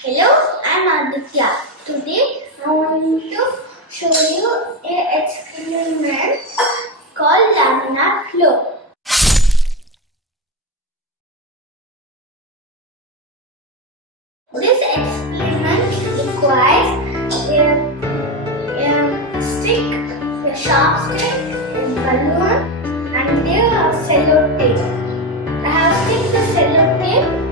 Hello, I'm Aditya. Today I want to show you an experiment called laminar flow. This experiment requires a stick, a sharp stick, a balloon, and a sellotape. I have stick the sellotape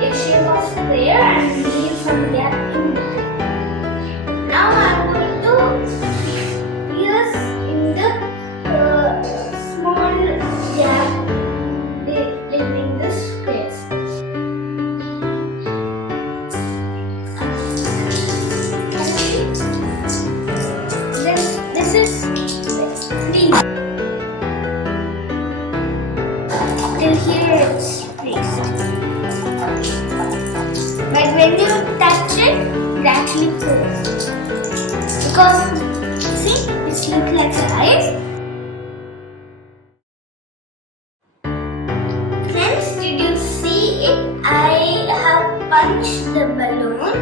a shape of square and leave some gap in between. Now I'm going to pierce in the small gap between the squares. This is free. Till here it's freezed. But when you touch it, it actually flows. Because, see, this looks like ice. Friends, did you see it? I have punched the balloon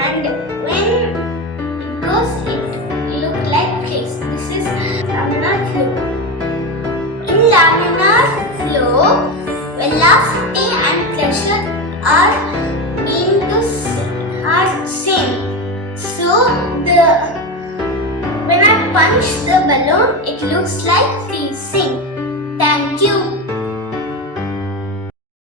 and when it goes, it looks like face. This is laminar flow. In laminar flow, velocity and pressure are same. So when I punch the balloon, it looks like freeze.